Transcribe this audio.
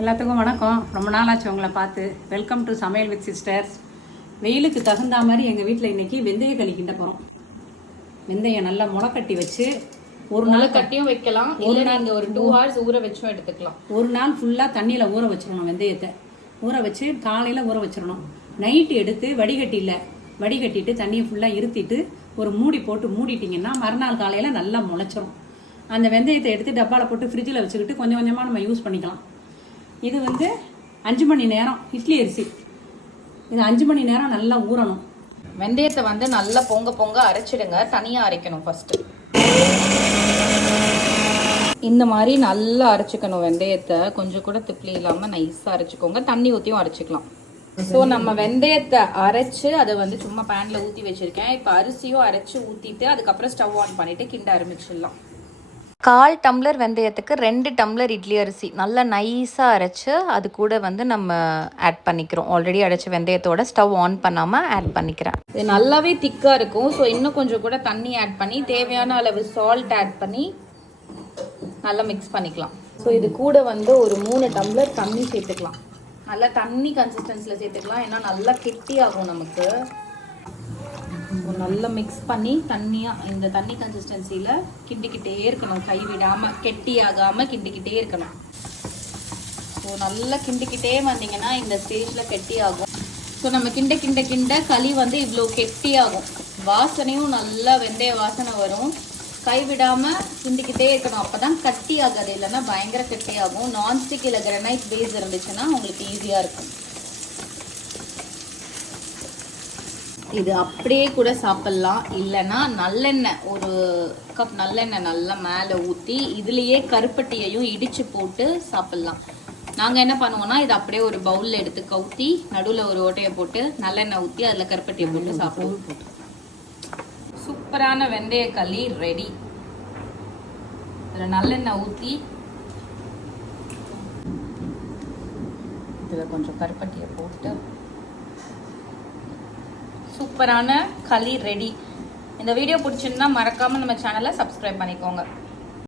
எல்லாத்துக்கும் வணக்கம். ரொம்ப நாளாச்சு உங்களை பார்த்து. வெல்கம் டு சமையல் வித் சிஸ்டர்ஸ். வெயிலுக்கு தகுந்த மாதிரி எங்கள் வீட்டில் இன்றைக்கி வெந்தய களி கிண்ட போகிறோம். வெந்தயம் நல்லா முளைக்கட்டி வச்சு ஒரு நாள் கட்டியும் வைக்கலாம், ஒரு நாள் ஒரு 2 hours ஊற வச்சும் எடுத்துக்கலாம். ஒரு நாள் ஃபுல்லாக தண்ணியில் ஊற வச்சிடணும். வெந்தயத்தை ஊற வச்சு காலையில் ஊற வச்சிடணும். நைட்டு எடுத்து வடிகட்டிட்டு தண்ணியை ஃபுல்லாக இருத்திட்டு ஒரு மூடி போட்டு மூடிட்டிங்கன்னா மறுநாள் காலையில் நல்லா முளைச்சிரும். அந்த வெந்தயத்தை எடுத்து டப்பாவில் போட்டு ஃப்ரிட்ஜில் வச்சுக்கிட்டு கொஞ்சம் கொஞ்சமாக நம்ம யூஸ் பண்ணிக்கலாம். இது 5 மணி நேரம் இட்லி அரிசி. இது 5 மணி நேரம் நல்லா ஊறணும். வெந்தயத்தை நல்லா பொங்க அரைச்சிடுங்க. தனியாக அரைக்கணும். ஃபஸ்ட்டு இந்த மாதிரி நல்லா அரைச்சிக்கணும். வெந்தயத்தை கொஞ்சம் கூட திப்ளி இல்லாமல் நைஸாக அரைச்சிக்கோங்க. தண்ணி ஊற்றியும் அரைச்சிக்கலாம். ஸோ நம்ம வெந்தயத்தை அரைச்சு அதை சும்மா பேனில் ஊற்றி வச்சுருக்கேன். இப்போ அரிசியும் அரைச்சி ஊற்றிட்டு அதுக்கப்புறம் ஸ்டவ் ஆன் பண்ணிவிட்டு கிண்ட ஆரம்பிச்சிடலாம். 1/4 டம்ளர் வெந்தயத்துக்கு 2 டம்ளர் இட்லி அரிசி நல்லா நைஸாக அரைச்சி அது கூட நம்ம ஆட் பண்ணிக்கிறோம். ஆல்ரெடி அரைச்ச வெந்தயத்தோட ஸ்டவ் ஆன் பண்ணாமல் ஆட் பண்ணிக்கிறேன். இது நல்லாவே திக்காக இருக்கும். ஸோ இன்னும் கொஞ்சம் கூட தண்ணி ஆட் பண்ணி தேவையான அளவு சால்ட் ஆட் பண்ணி நல்லா மிக்ஸ் பண்ணிக்கலாம். ஸோ இது கூட ஒரு 3 டம்ளர் தண்ணி சேர்த்துக்கலாம். நல்லா தண்ணி கன்சிஸ்டன்சியில் சேர்த்துக்கலாம். ஏன்னா நல்லா கெட்டியாகும் நமக்கு. நல்லா மிக்ஸ் பண்ணி இந்த தண்ணி கன்சிஸ்டன்சியில் கிண்டிக்கிட்டே இருக்கணும். கை விடாமல் கெட்டியாகாமல் கிண்டிக்கிட்டே இருக்கணும். ஸோ நல்லா கிண்டிக்கிட்டே வந்தீங்கன்னா இந்த ஸ்டேஜில் கெட்டியாகும். ஸோ நம்ம கிண்ட கிண்ட கிண்ட களி இவ்வளோ கெட்டியாகும். வாசனையும் நல்லா வெந்தய வாசனை வரும். கை விடாமல் கிண்டிக்கிட்டே இருக்கணும். அப்போ தான் கட்டி ஆகாது, இல்லைன்னா பயங்கர கெட்டியாகும். நான்ஸ்டிக் இல்லை கிரானைட் பேஸ் இருந்துச்சுன்னா உங்களுக்கு ஈஸியாக இருக்கும். இது அப்படியே கூட சாப்பிட்லாம். இல்லைன்னா நல்லெண்ணெய் 1 கப் நல்லெண்ணெய் நல்லா மேலே ஊற்றி இதுலேயே கருப்பட்டியையும் இடித்து போட்டு சாப்பிட்லாம். நாங்கள் என்ன பண்ணுவோம்னா இது அப்படியே ஒரு பவுலில் எடுத்து கவுத்தி நடுவில் ஒரு ஓட்டையை போட்டு நல்லெண்ணெய் ஊற்றி அதில் கருப்பட்டியை போட்டு சாப்பிடுவோம். சூப்பரான வெந்தய களி ரெடி. இதில் நல்லெண்ணெய் ஊற்றி இதில் கொஞ்சம் கருப்பட்டியை போட்டு சூப்பரான களி ரெடி. இந்த வீடியோ பிடிச்சிருந்தா மறக்காமல் நம்ம சேனலை சப்ஸ்கிரைப் பண்ணிக்கோங்க.